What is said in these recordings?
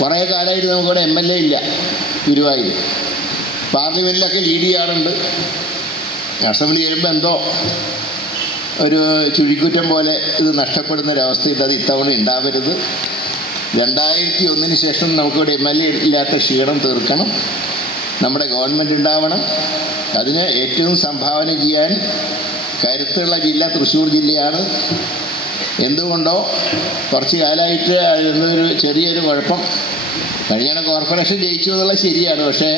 കുറേ കാലമായിട്ട് നമുക്കിവിടെ MLA ഇല്ല ഗുരുവായൂർ. പാർലമെൻറ്റിലൊക്കെ ലീഡ് ചെയ്യാറുണ്ട്. അസംബ്ലി വരുമ്പോൾ എന്തോ ഒരു ചുഴിക്കുറ്റം പോലെ ഇത് നഷ്ടപ്പെടുന്നൊരവസ്ഥയുണ്ട്. അത് ഇത്തവണ ഉണ്ടാവരുത്. 2001 ശേഷം നമുക്കിവിടെ MLA ഇല്ലാത്ത ക്ഷീണം തീർക്കണം. നമ്മുടെ ഗവൺമെൻറ് ഉണ്ടാവണം. അതിന് ഏറ്റവും സംഭാവന ചെയ്യാൻ കരുത്തുള്ള ജില്ല തൃശ്ശൂർ ജില്ലയാണ്. എന്തുകൊണ്ടോ കുറച്ച് കാലമായിട്ട് അതിനൊരു ചെറിയൊരു കുഴപ്പം. കഴിഞ്ഞ കോർപ്പറേഷൻ ജയിച്ചു എന്നുള്ളത് ശരിയാണ്. പക്ഷേ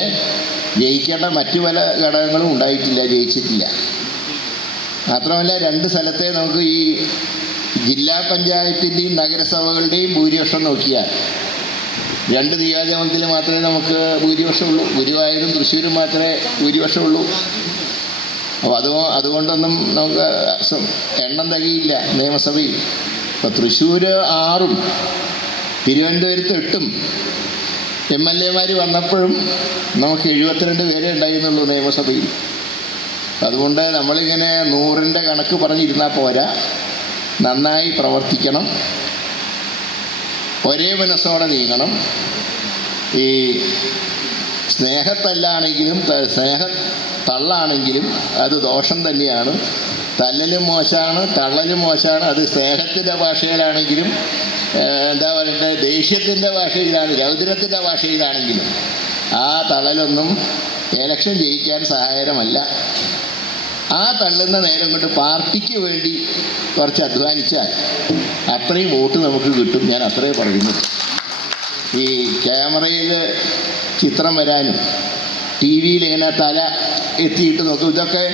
ജയിക്കേണ്ട മറ്റു പല ഘടകങ്ങളും ഉണ്ടായിട്ടില്ല, ജയിച്ചിട്ടില്ല. മാത്രമല്ല 2 സ്ഥലത്തെ നമുക്ക് ഈ ജില്ലാ പഞ്ചായത്തിൻ്റെയും നഗരസഭകളുടെയും ഭൂരിപക്ഷം നോക്കിയാൽ 2 നിയോജകമണ്ഡലത്തിൽ മാത്രമേ നമുക്ക് ഭൂരിപക്ഷമുള്ളൂ. ഗുരുവായൂരും തൃശ്ശൂരും മാത്രമേ ഭൂരിപക്ഷമുള്ളൂ. അപ്പോൾ അതുകൊണ്ടൊന്നും നമുക്ക് എണ്ണം തികയില്ല നിയമസഭയിൽ. ഇപ്പോൾ തൃശ്ശൂർ 6ഉം തിരുവനന്തപുരത്ത് 8ഉം MLA വന്നപ്പോഴും നമുക്ക് 72 പേരെ ഉണ്ടായിരുന്നുള്ളൂ നിയമസഭയിൽ. അതുകൊണ്ട് നമ്മളിങ്ങനെ 100ൻ്റെ കണക്ക് പറഞ്ഞിരുന്നാൽ പോരാ, നന്നായി പ്രവർത്തിക്കണം, ഒരേ മനസ്സോടെ നീങ്ങണം. ഈ സ്നേഹത്തല്ലാണെങ്കിലും സ്നേഹത്തള്ളാണെങ്കിലും അത് ദോഷം തന്നെയാണ്. തല്ലലും മോശമാണ്, തള്ളലും മോശമാണ്. അത് സ്നേഹത്തിൻ്റെ ഭാഷയിലാണെങ്കിലും എന്താ പറയണ്ടത്, ദേഷ്യത്തിൻ്റെ ഭാഷയിലാണ്, രൗദ്രത്തിൻ്റെ ഭാഷയിലാണെങ്കിലും ആ തള്ളലൊന്നും ഇലക്ഷൻ ജയിക്കാൻ സഹായകരമല്ല. ആ തള്ളുന്ന നേരം കൊണ്ട് പാർട്ടിക്ക് വേണ്ടി കുറച്ച് അധ്വാനിച്ചാൽ അത്രയും വോട്ട് നമുക്ക് കിട്ടും. ഞാൻ അത്രേ പറയുന്നു. ഈ ക്യാമറയിൽ ചിത്രം വരാനും TV ഇങ്ങനെ തല എത്തിയിട്ട് നോക്കും, ഇതൊക്കെ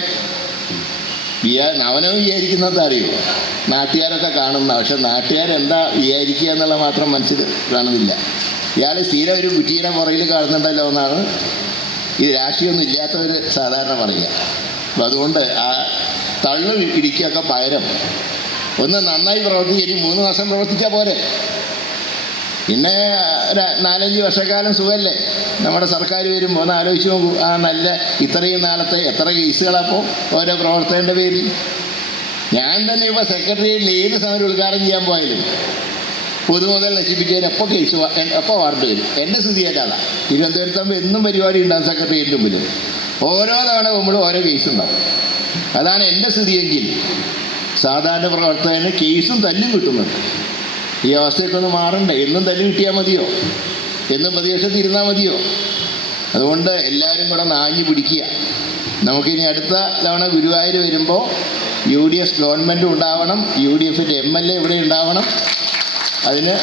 അവനവൻ വിചാരിക്കുന്നത് അറിയോ, നാട്ടുകാരൊക്കെ കാണുന്ന. പക്ഷെ നാട്ടുകാരെന്താ വിചാരിക്കുക എന്നുള്ള മാത്രം മനസ്സിൽ കാണുന്നില്ല. ഇയാൾ സ്ഥിരം ഒരു കുറ്റീനെ പുറകിൽ കാണുന്നുണ്ടല്ലോ എന്നാണ് ഈ രാഷ്ട്രീയമൊന്നും ഇല്ലാത്തവർ സാധാരണ പറയുക. അപ്പം അതുകൊണ്ട് ആ തള്ളു ഇടിക്കൊക്കെ പകരം ഒന്ന് നന്നായി പ്രവർത്തിക്കും. 3 മാസം പ്രവർത്തിച്ചാൽ പോരെ. പിന്നെ 4-5 വർഷക്കാലം സുഖമല്ലേ നമ്മുടെ സർക്കാർ വരുമ്പോൾ. ഒന്ന് ആലോചിച്ച് നോക്കൂ. ആ നല്ല ഇത്രയും നാളത്തെ എത്ര കേസുകളപ്പോൾ ഓരോ പ്രവർത്തകൻ്റെ പേരിൽ. ഞാൻ തന്നെ ഇപ്പോൾ സെക്രട്ടറിയേറ്റിൽ ഏത് സമരം ഉദ്ഘാടനം ചെയ്യാൻ പോയാലും പൊതുമുതൽ നശിപ്പിച്ചതിന് എപ്പോൾ വാർഡ് വരും. എൻ്റെ സ്ഥിതി അതാണ്. തിരുവനന്തപുരത്താകുമ്പോൾ എന്നും പരിപാടി ഉണ്ടാകും സെക്രട്ടറിയേറ്റിന് മുമ്പിൽ. ഓരോ തവണ പോകുമ്പോഴും ഓരോ കേസുണ്ടാവും. അതാണ് എൻ്റെ സ്ഥിതിയെങ്കിൽ സാധാരണ പ്രവർത്തകന് കേസും തല്ലും കിട്ടുന്നുണ്ട്. ഈ അവസ്ഥയൊക്കെ ഒന്ന് മാറണ്ടേ? എന്നും തല്ല് കിട്ടിയാൽ മതിയോ? എന്നും പ്രതിപക്ഷത്ത് ഇരുന്നാൽ മതിയോ? അതുകൊണ്ട് എല്ലാവരും കൂടെ നാഞ്ഞു പിടിക്കുക. നമുക്കിനി അടുത്ത തവണ ഗുരുവായൂർ വരുമ്പോൾ UDF ഗവൺമെൻറ്റും ഉണ്ടാവണം, UDFൻ്റെ MLA ഇവിടെ ഉണ്ടാവണം. അതിന്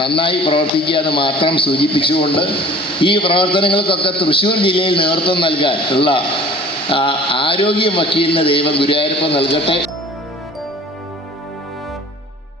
നന്നായി പ്രവർത്തിക്കുക എന്ന് മാത്രം സൂചിപ്പിച്ചുകൊണ്ട് ഈ പ്രവർത്തനങ്ങൾക്കൊക്കെ തൃശ്ശൂർ ജില്ലയിൽ നേതൃത്വം നൽകാൻ ഉള്ള ആരോഗ്യം വക്കീലിന് ദൈവം ഗുരുവായൂരപ്പൻ നൽകട്ടെ.